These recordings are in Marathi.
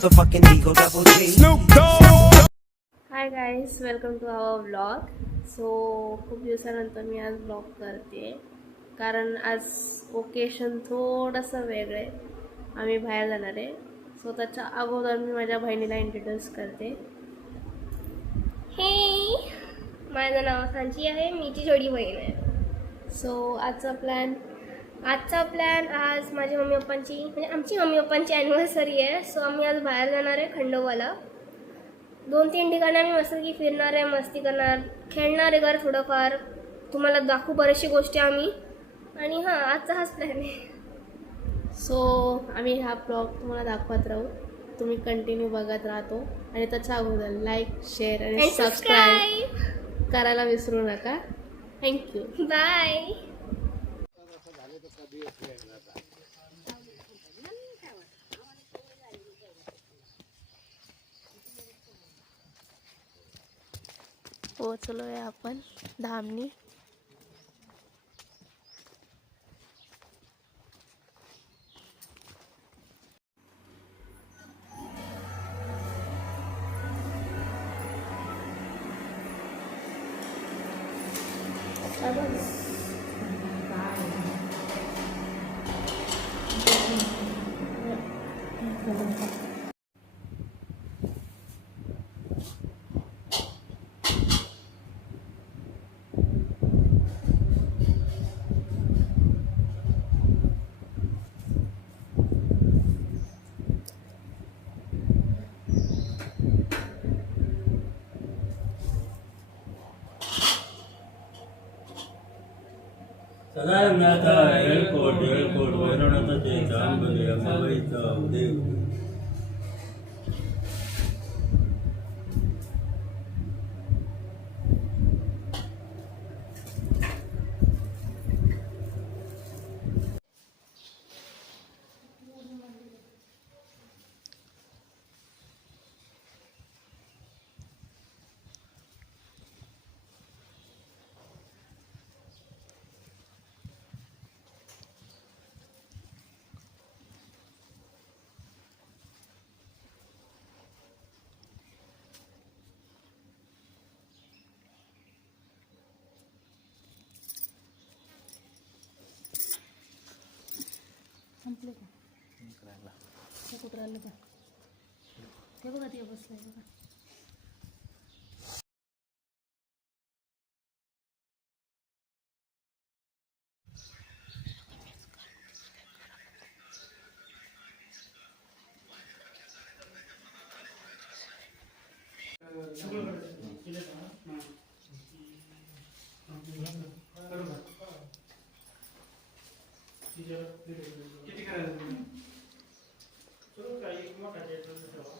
motherfucking Eagle Double G. Snoop Dogg. Hi guys, welcome to our blog. So खूप दिवसानंतर मी आज ब्लॉग करते कारण आज ओकेशन थोडंसं वेगळं आहे. आम्ही बाहेर जाणार आहे. सो त्याच्या अगोदर मी माझ्या बहिणीला इंट्रोड्यूस करते. हे माझं नाव सांची आहे, मी ती छोटी बहीण आहे. सो आजचा प्लॅन आज माझ्या मम्मी पप्पांची म्हणजे आमची मम्मी पप्पांची ॲनिव्हर्सरी आहे. सो आम्ही आज बाहेर जाणार आहे खंडोबाला. 2-3 ठिकाणी आम्ही मस्त की फिरणार आहे, मस्ती करणार, खेळणार आहे घर थोडंफार, तुम्हाला दाखवू बऱ्याचशा गोष्टी आम्ही. आणि हां, आजचा हाच प्लॅन आहे. सो आम्ही हा ब्लॉग तुम्हाला दाखवत राहू. तुम्ही कंटिन्यू बघत राहतो आणि त्याच्या अगोदर लाईक, शेअर आणि सबस्क्राईब करायला विसरू नका. थँक्यू. बाय. पोहोचलो आहे आपण धामणी. सदारंगाचा एअरपोर्ट वैरवणाचा चेचा अंबलिया मुंबईचा उदय. संपले का? ते कुठं राहिलं का? ते बघा ते बसलंय बघा. किती करायचं सुरू काही मोठा ठेवा.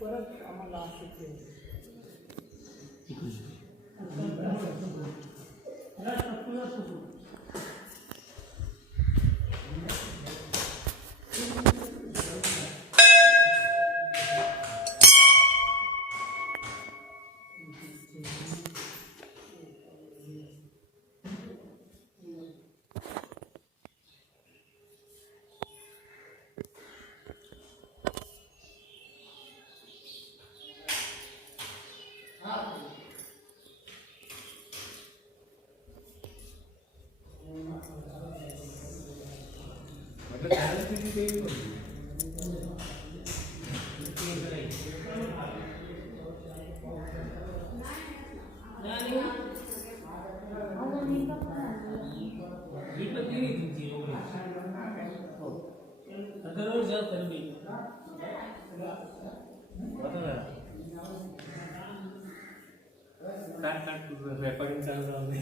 परत आम्हाला रेकॉर्डिंग चालू राहू दे.